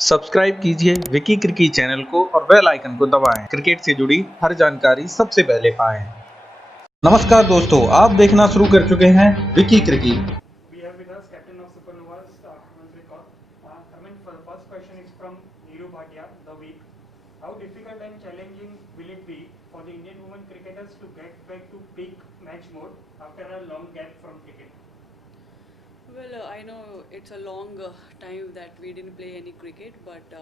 Subscribe कीजिए Vicky cricket channel को और बेल आइकन को दबाएं। क्रिकेट से जुड़ी हर जानकारी सबसे पहले पाएं। नमस्कार दोस्तों, आप देखना शुरू कर चुके हैं Vicky cricket. We have with us captain of Supernovas, Manpreet Kaur. For the first question is from Neeru Bhatia, The Week. How difficult and challenging will it be for the Indian women cricketers to get back to peak match mode after a long gap from cricket? Well, I know it's a long time that we didn't play any cricket, but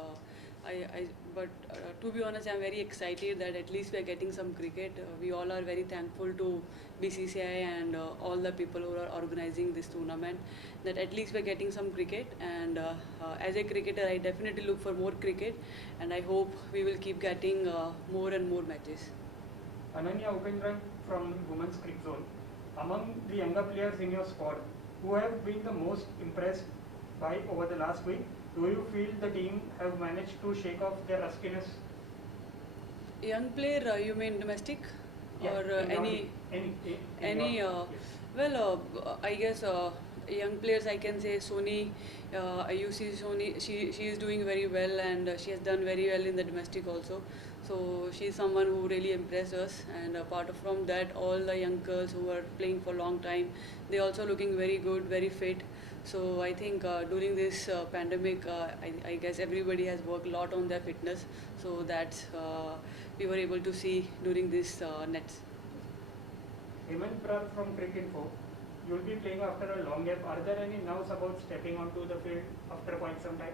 to be honest, I'm very excited that at least we're getting some cricket. We all are very thankful to BCCI and all the people who are organizing this tournament. That at least we're getting some cricket, and as a cricketer, I definitely look for more cricket, and I hope we will keep getting more and more matches. Ananya Upendran from Women's Cricket Zone. Among the younger players in your squad, who have been the most impressed by over the last week, do you feel the team have managed to shake off their rustiness? Young player, you mean domestic or any? Any Yes. well I guess young players I can say Sony, you see Sony, she is doing very well, and she has done very well in the domestic also, so she is someone who really impressed us. And apart from that, all the young girls who are playing for a long time, they also looking very good, very fit. So I think during this pandemic, I guess everybody has worked a lot on their fitness, so that we were able to see during this nets. Hemant Prar from Cricket Info. You'll be playing after a long gap. Are there any nerves about stepping onto the field after quite some time?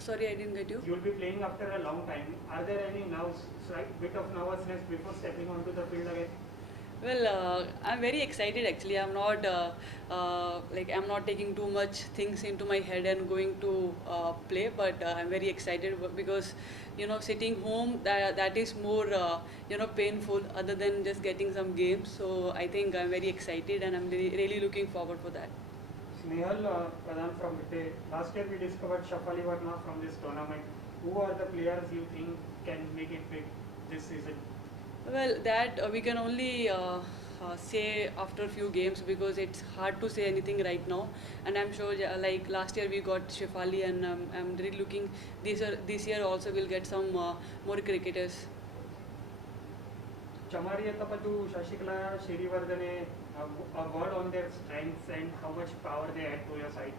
Sorry, I didn't get you. You'll be playing after a long time. Are there any nerves, like bit of nervousness before stepping onto the field again? Well, I'm very excited actually. I'm not I'm not taking too much things into my head and going to play, but I'm very excited because sitting home, that is more painful other than just getting some games. So I think I'm very excited, and I'm really looking forward for that. Snehal Pradhan from Vitte. Last year we discovered Shafali Verma from this tournament. Who are the players you think can make it big this season? Well, that we can only say after a few games, because it's hard to say anything right now. And I'm sure, like last year we got Shefali, and I'm really looking this year also we'll get some more cricketers. Chamari Tapatu, Shashikala, Shirivardhane, a word on their strengths and how much power they add to your side.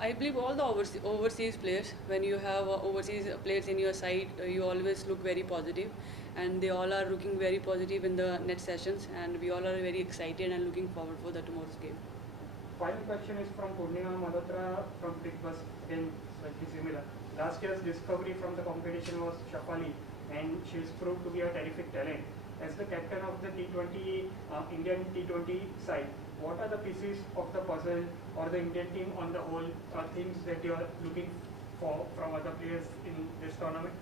I believe all the overseas players, when you have overseas players in your side, you always look very positive, and they all are looking very positive in the net sessions, and we all are very excited and looking forward for the tomorrow's game. Final question is from Purnima Malhotra from Crickbuzz, again slightly similar. Last year's discovery from the competition was Shafali, and she has proved to be a terrific talent. As the captain of the T20 Indian T20 side, what are the pieces of the puzzle or the Indian team on the whole things that you are looking for from other players in this tournament?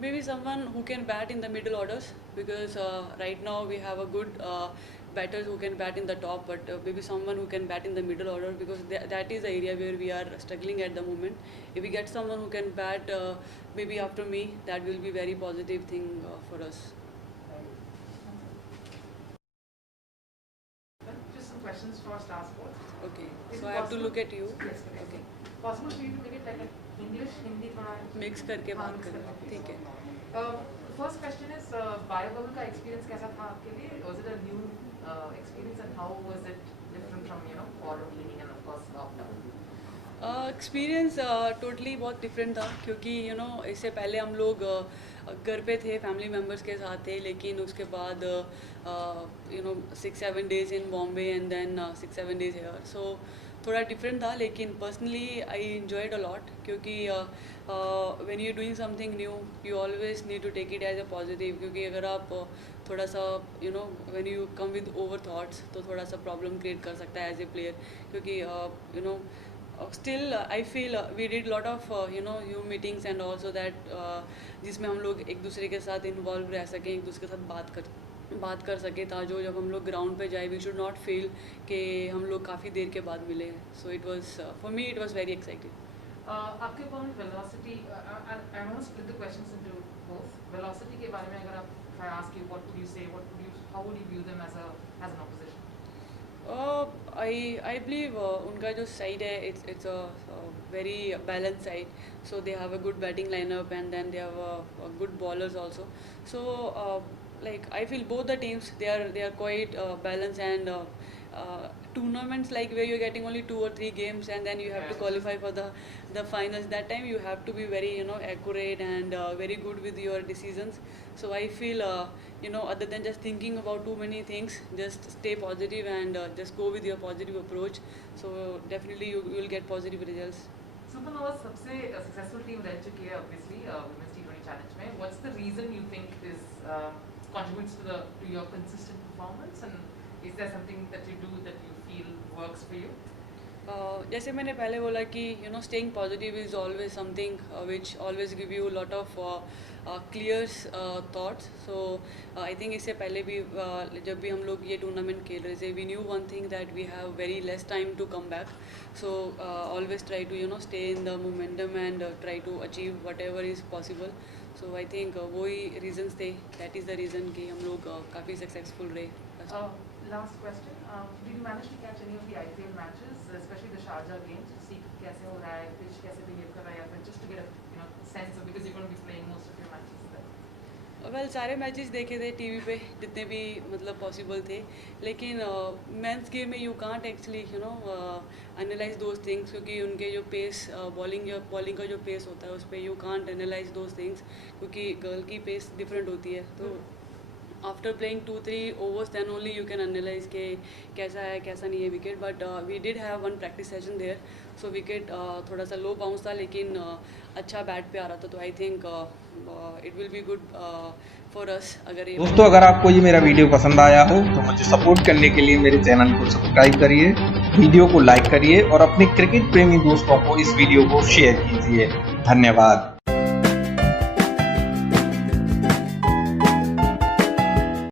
Maybe someone who can bat in the middle orders, because right now we have a good batters who can bat in the top, but maybe someone who can bat in the middle order, because that is the area where we are struggling at the moment. If we get someone who can bat maybe after me, that will be very positive thing for us. Just some questions for Star Sports. Okay, Is so it I have to possible- look at you. Yes, correct. Okay, Possible for you to make it like an English, Hindi थोड़ा mix करके हाँ, बात mix करें, करके, ठीक है. First question is biobubble का experience कैसा था आपके लिए? Was it a new experience, and how was it different from quarantining and of course lockdown? Experience totally बहुत डिफरेंट था, क्योंकि इससे पहले हम लोग घर पे थे, फैमिली मेम्बर्स के साथ थे, लेकिन उसके बाद 6-7 days in Bombay and then 6-7 days here, so थोड़ा डिफरेंट था. लेकिन personally I enjoyed a lot, क्योंकि when you doing something new, you always need to take it as a positive, क्योंकि अगर आप थोड़ा सा when you come with over thoughts, तो थोड़ा सा प्रॉब्लम क्रिएट कर सकता है एज ए प्लेयर, क्योंकि still I feel we did lot of Zoom meetings and also that जिसमें हम लोग एक दूसरे के साथ इन्वॉल्व रह सकें, एक दूसरे के साथ बात कर सके, ताकि जब हम लोग ग्राउंड पे जाए वी शुड नॉट फील कि हम लोग काफ़ी देर के बाद मिले. So it was for me it was very exciting. आपके opponent velocity, I want to split the questions into both. Velocity के बारे में अगर आप, if I ask you, what would you say, how would you view them as an opposition? I believe उनका जो side है it's a very balanced side. So they have a good batting lineup and then they have a good bowlers also. So like I feel both the teams they are quite balanced and tournaments like where you're getting only 2 or 3 games and then you have to qualify for the finals. That time you have to be very accurate and very good with your decisions. So I feel other than just thinking about too many things, just stay positive and just go with your positive approach. So definitely you will get positive results. Supernovas सबसे successful team रह चुकी है obviously women's T20 challenge में. What's the reason you think is contributes to your consistent performance, and is there something that you do that you feel works for you? जैसे मैंने पहले बोला कि staying positive is always something which always give you a lot of clear thoughts. So I think इससे पहले भी जब भी हम लोग ये टूर्नामेंट खेल रहे थे, we knew one thing that we have very less time to come back. So always try to stay in the momentum and try to achieve whatever is possible. So I think वही reasons थे. That is the reason कि हम लोग काफ़ी successful रहे. Last question. Did you manage to catch any of the IPL matches, especially the Sharjah games, to see कैसे हो रहा है, pitch कैसे behave कर रहा है, या फिर just to get a sense of, because you're going to be playing most of your matches there? Well सारे मैचेस देखे थे टीवी पे जितने भी मतलब पॉसिबल थे, लेकिन मेंस गेम में you can't actually analyse those things, क्योंकि उनके जो पेस बॉलिंग का जो पेस होता है उस पर you can't analyse those things, क्योंकि गर्ल की पेस डिफरेंट होती है. तो after playing 2-3 overs then only you can analyze के कैसा है कैसा नहीं है wicket. But we did have one practice session there, so wicket थोड़ा सा लो बाउंस था लेकिन अच्छा बैट पे आ रहा था. तो I think it will be good for us. दोस्तों अगर आपको ये मेरा वीडियो पसंद आया हो तो मुझे सपोर्ट करने के लिए मेरे चैनल को सब्सक्राइब करिए, वीडियो को लाइक करिए और अपने क्रिकेट प्रेमी दोस्तों को इस वीडियो को शेयर कीजिए. धन्यवाद.